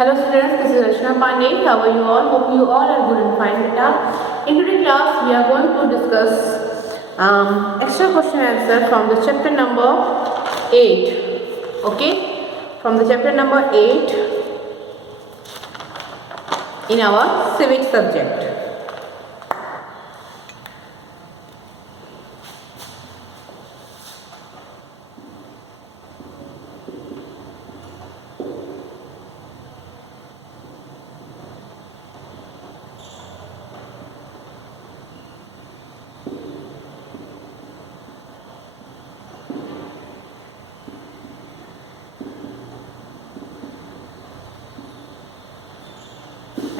Hello students, this is Rachna Pandey. How are you all? Hope you all are good and fine, beta. In today's class, we are going to discuss extra question answer from the chapter number 8. Okay, from the chapter number 8 in our civic subject.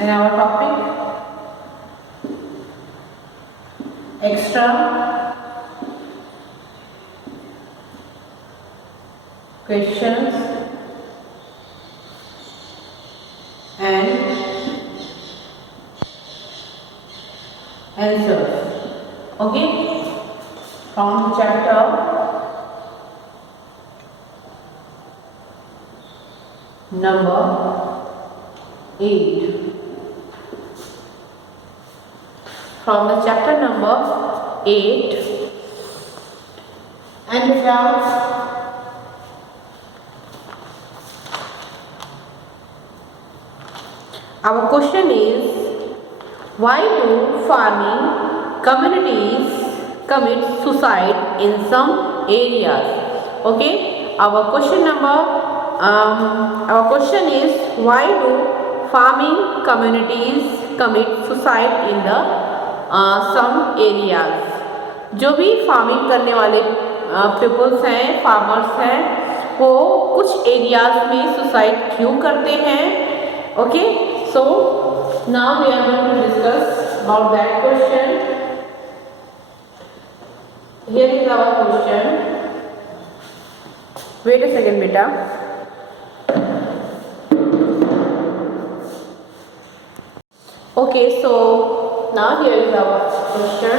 And our topic, extra questions and answers. Okay, from chapter number 8. From the chapter number 8, and our question is, why do farming communities commit suicide in some areas? Okay, our question is, why do farming communities commit suicide in the some areas. जो भी farming करने वाले peoples हैं, farmers हैं, वो कुछ areas में suicide क्यों करते हैं। Okay, so now we are going to discuss about that question. Here is our question. Wait a second बेटा। Okay, so now here is our question,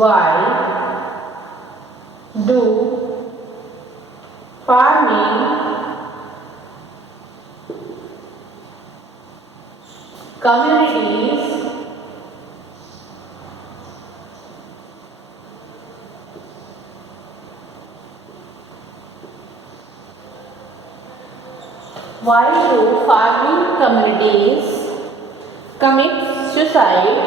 why do farming communities commit suicide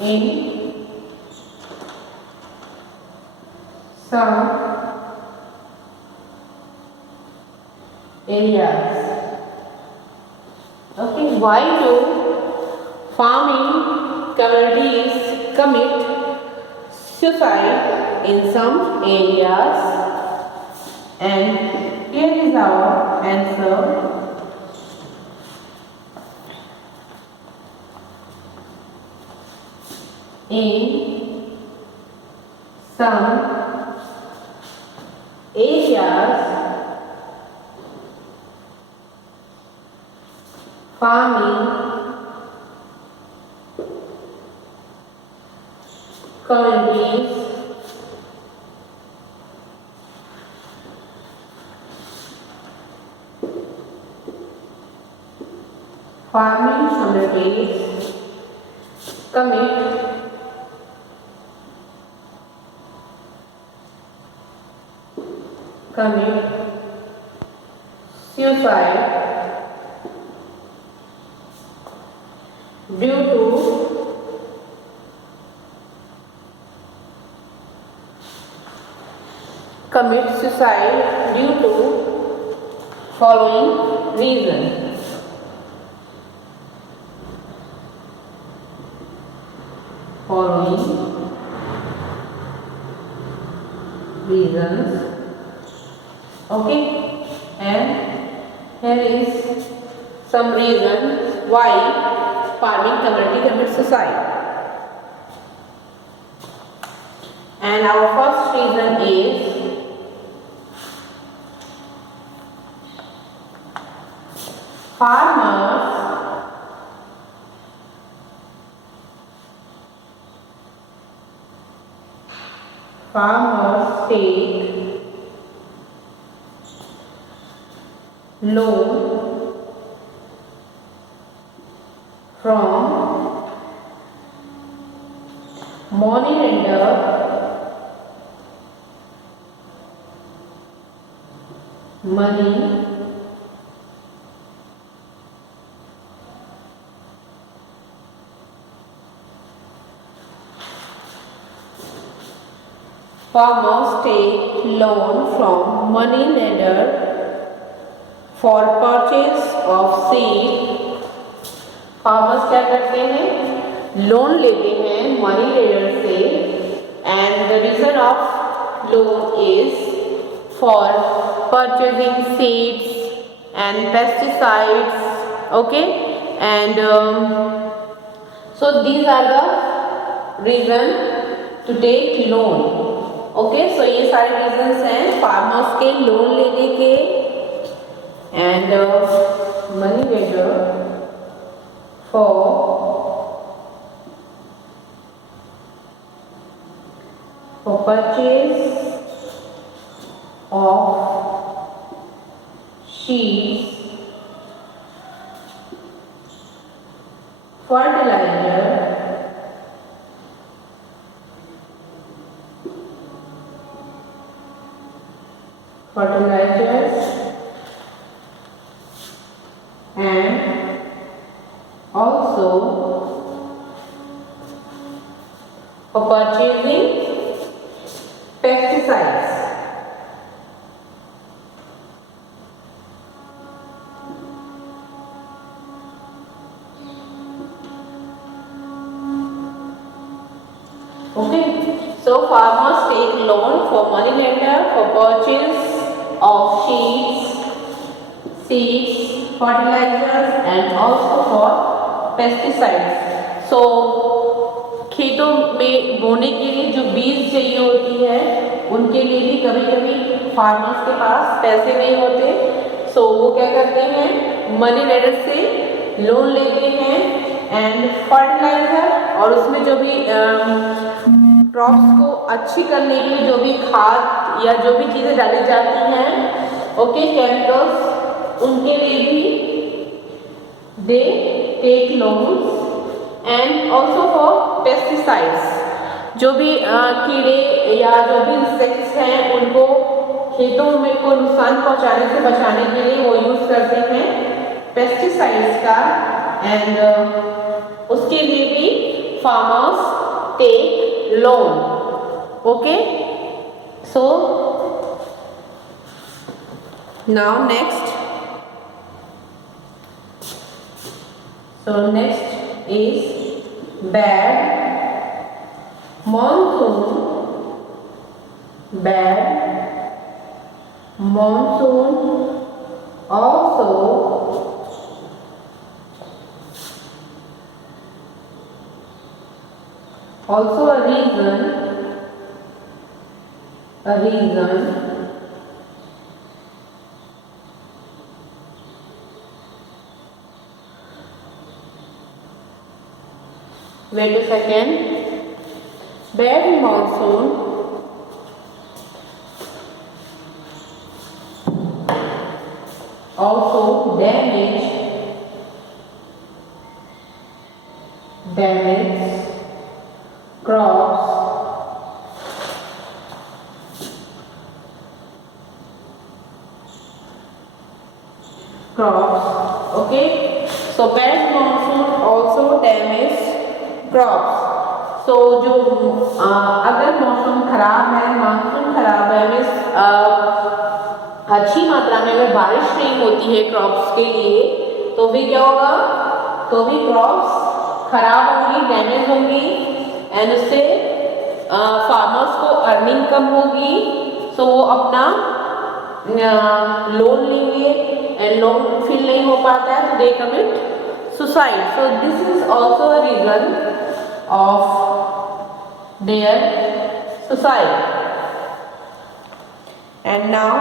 in some areas. Okay, why do farming communities commit suicide in some areas? And here is our answer. In some areas, farming communities commit suicide due to following reasons. Okay, and here is some reasons why farming community commit suicide. And our first reason is farmers take loan from money lender Farmers take loan from money lender for purchase of seed. Farmers क्या करते हैं? Loan लेते हैं money lender से, and the reason of loan is for purchasing seeds and pesticides. Okay, and so these are the reason to take loan. Okay, so ये सारे reasons हैं farmers के लोन लेने के and money lender for purchase of seeds, fertilizer fertilizers and also for purchasing pesticides. Okay, so farmers take loan for money lender for purchase of seeds, fertilizers and also for pesticides. So खेतों में बोने के लिए जो बीज चाहिए होती है उनके लिए भी कभी कभी फार्मर्स के पास पैसे नहीं होते, सो वो क्या करते हैं मनी लेंडर से लोन लेते हैं एंड फर्टिलाइजर और उसमें जो भी क्रॉप्स को अच्छी करने के लिए जो भी खाद या जो भी चीज़ें डाली जाती हैं, ओके, केमिकल्स, उनके लिए भी they take loans and also for pesticides, जो भी कीड़े या जो भी इंसेक्ट्स हैं उनको खेतों में को नुकसान पहुंचाने से बचाने के लिए वो यूज़ करते हैं पेस्टिसाइड्स का, एंड उसके लिए भी farmers take loan. Okay, so now next is bad monsoon also a reason wait a second, bad monsoon also damage crops okay, so bad monsoon also damage crops. so जो अगर मौसम खराब है, monsoon खराब है, मीन्स अच्छी मात्रा में अगर बारिश नहीं होती है क्रॉप्स के लिए, तो भी क्या होगा, तो भी क्रॉप्स खराब होंगी, डैमेज होंगी एंड उससे फार्मर्स को अर्निंग कम होगी, सो वो अपना लोन लेंगे एंड लोन फिल नहीं हो पाता है तो दे commit suicide. So this is also a reason of their suicide. And now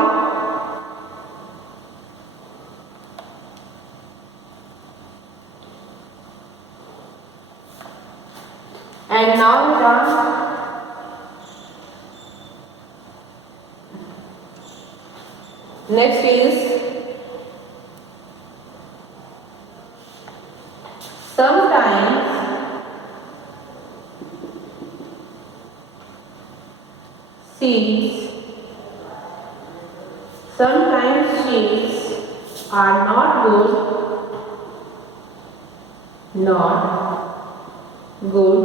next is sometimes seeds are not good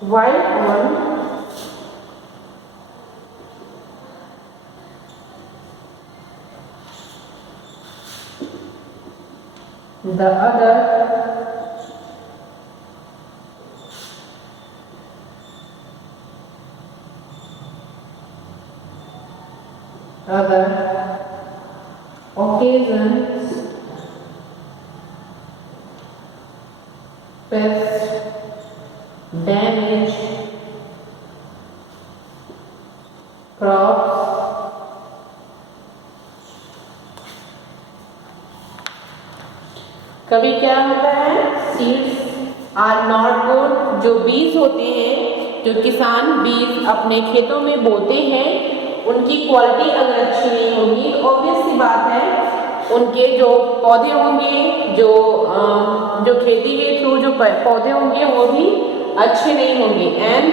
while on the other occasions pest damage crops कभी क्या होता है seeds are not good, जो बीज होते हैं जो किसान बीज अपने खेतों में बोते हैं उनकी क्वालिटी अगर अच्छी नहीं होगी तो ऑब्वियस सी बात है उनके जो पौधे होंगे जो खेती के थ्रू जो पौधे होंगे वो भी अच्छे नहीं होंगे। एंड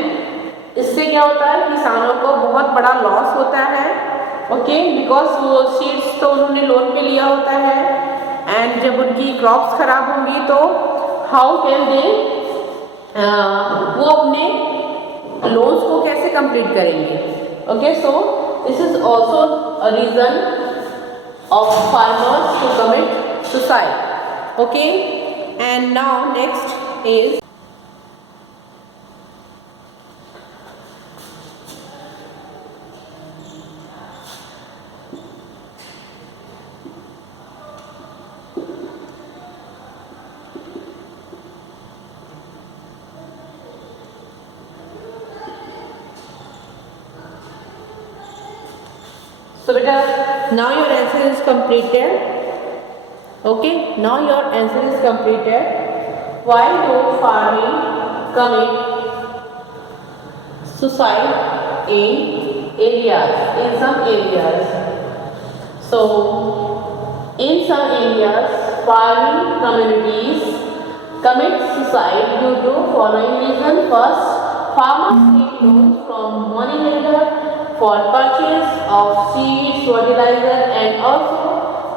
इससे क्या होता है किसानों को बहुत बड़ा लॉस होता है। ओके, बिकॉज वो सीड्स तो उन्होंने लोन पे लिया होता है एंड जब उनकी क्रॉप्स खराब होंगी तो हाउ कैन दे वो अपने लोन्स को कैसे कंप्लीट करेंगे। Okay, so this is also a reason of farmers to commit suicide. Okay, and now next is so beta now your answer is completed. Okay, now your answer is completed. Why do farming commit suicide in some areas? So in some areas farming communities commit suicide due to following reason. First, farmers take loans from money lender for purchase of seeds, fertilizer and also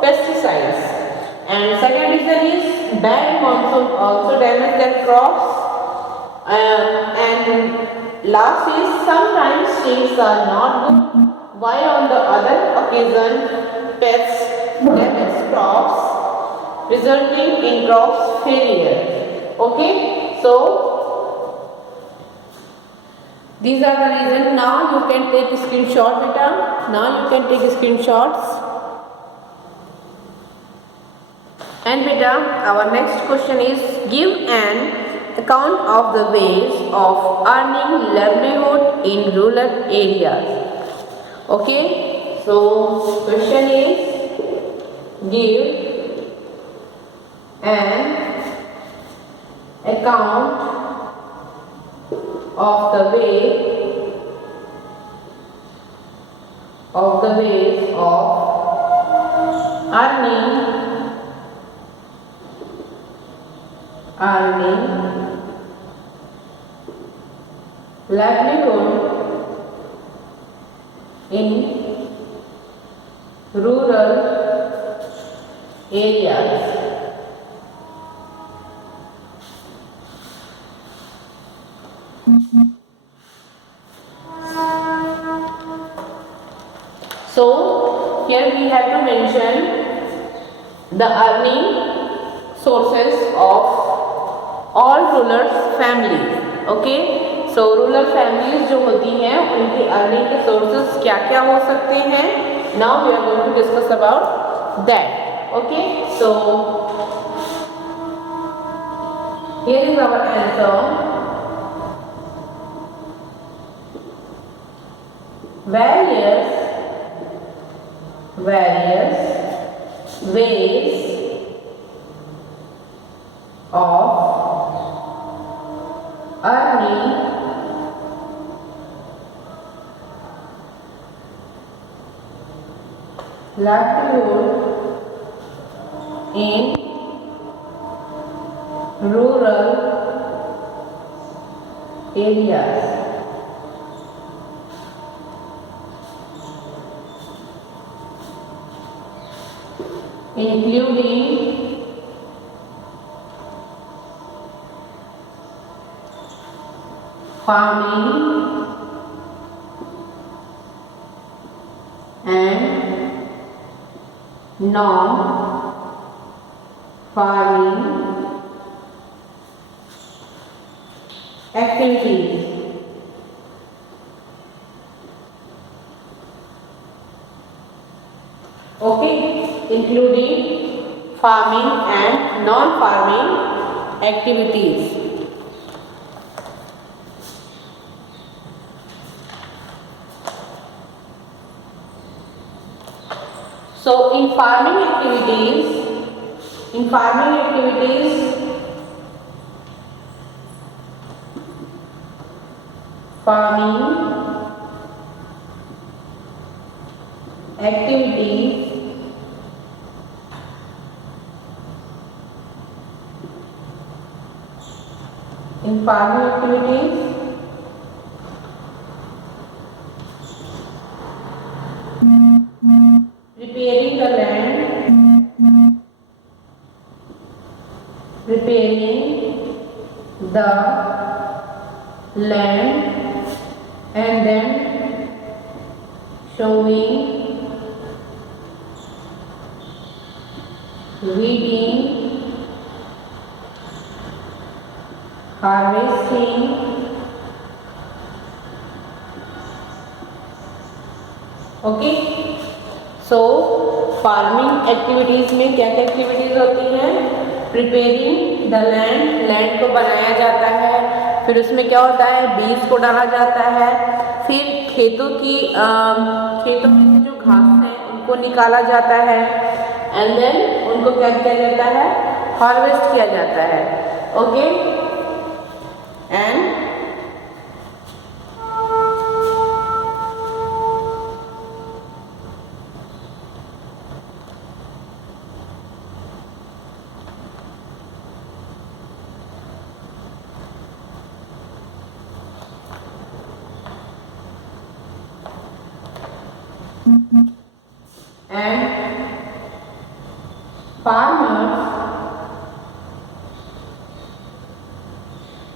pesticides. And second reason is bad monsoon also damage their crops. And last is sometimes seeds are not good while on the other occasion pests damage crops resulting in crops failure. Okay, so these are the reasons. Now you can take a screenshot beta. Now you can take screenshots. And beta, our next question is give an account of the ways of earning livelihood in rural areas. Okay, so question is give an account of the ways of earning livelihood in rural areas. So here we have to mention the earning sources of all rural families. Okay, so rural families जो होती हैं उनकी earning के sources क्या क्या हो सकते हैं. Now we are going to discuss about that. Okay, so Here is our answer. Various ways of earning livelihood in rural areas. Including farming and non-farming activities. Okay, including farming and non-farming activities. So in farming activities, preparing the land, and then sowing, weeding, harvesting, okay. So farming activities में क्या क्या activities होती हैं? Preparing the land को बनाया जाता है, फिर उसमें क्या होता है, बीज को डाला जाता है, फिर खेतों में से जो घास है उनको निकाला जाता है, एंड देन उनको क्या किया जाता है, हार्वेस्ट किया जाता है, okay. And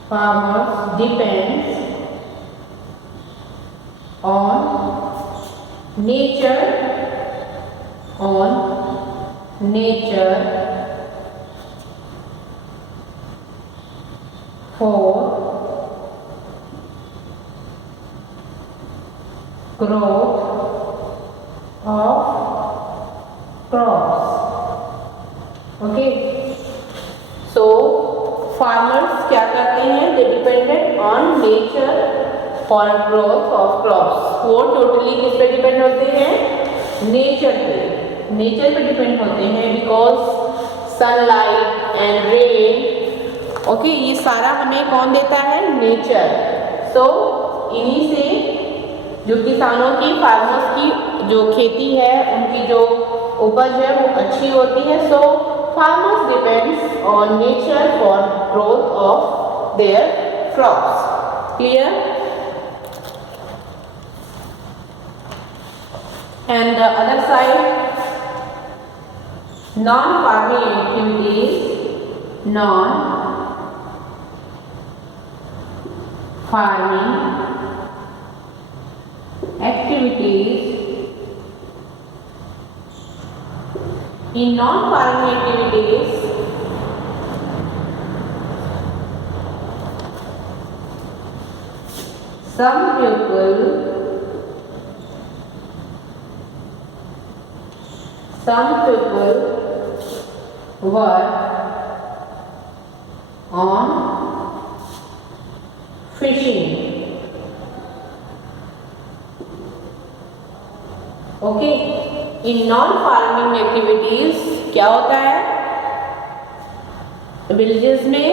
farmers depends on nature for growth of crops, okay। So farmers क्या करते हैं, they depended on nature for growth of crops। वो टोटली किस पे डिपेंड होते हैं, नेचर पे डिपेंड होते हैं, because sunlight and rain, okay, ये सारा हमें कौन देता है, नेचर। सो इन्हीं से जो किसानों की, फार्मर्स की जो खेती है, उनकी जो उपज है वो अच्छी होती है। सो farmers depends on nature for growth of their crops, clear? And the other side, non-farming activities, in non-farming activities, some people work on fishing. Okay, in non farming activities क्या होता है, विलेजेस में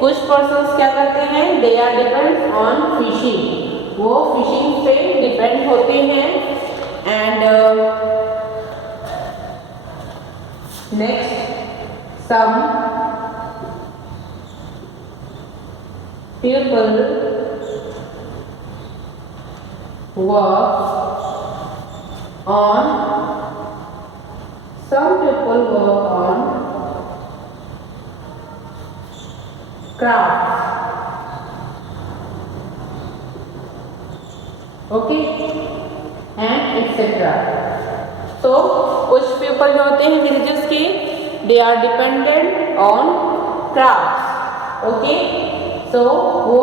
कुछ पर्सन्स क्या करते हैं, they are depend on fishing, वो fishing पे डिपेंड होते हैं. And next, some people work on, some people work on crafts. Okay, and etc. So कुछ people जो होते हैं villages के, they are dependent on crafts. Okay, so वो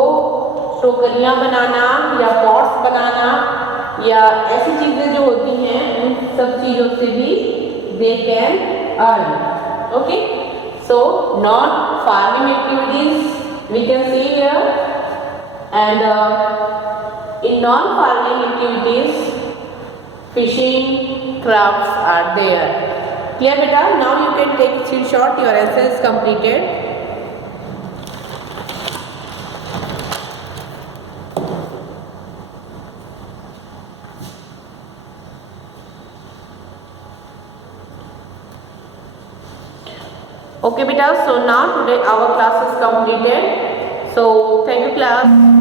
टोकरियाँ बनाना या पॉट्स बनाना या ऐसी चीजें जो होती हैं, उन सब चीजों से भी they can earn. Okay, so non farming activities we can see here. And in non farming activities fishing, crafts are there. Clear बेटा? Now you can take screenshot, your answer is completed. Okay beta, so now today our class is completed. So thank you class.